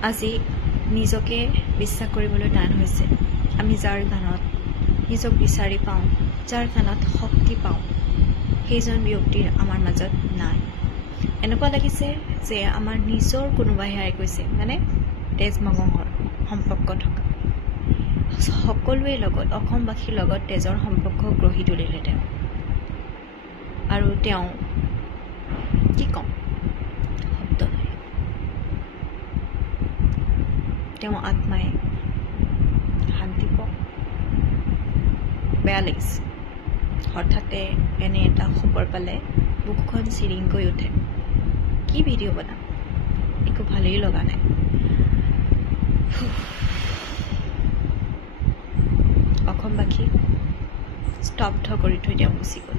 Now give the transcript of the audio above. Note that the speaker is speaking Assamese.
আজি নিজকে বিশ্বাস কৰিবলৈ টান হৈছে আমি যাৰ গানত নিজক বিচাৰি পাওঁ যাৰ গানত শক্তি পাওঁ সেইজন ব্যক্তিৰ আমাৰ মাজত নাই এনেকুৱা লাগিছে যে আমাৰ নিজৰ কোনোবাই হেৰাই গৈছে মানে তেজ মঙহৰ সম্পৰ্ক থকা সকলোৰে লগত অসমবাসীৰ লগত তেজৰ সম্পৰ্ক গঢ়ি তুলিলে তেওঁ আৰু তেওঁ কি কম শব্দ নাই তেওঁ আত্মাই শান্তি পাওক বেয়া লাগিছে হঠাতে এনে এটা খবৰ পালে বুকুখন চিৰিংকৈ উঠে কি ভিডিঅ' বনাম একো ভালেই লগা নাই অসমবাসী স্তব্ধ কৰি থৈ তেওঁ গুচি গ'ল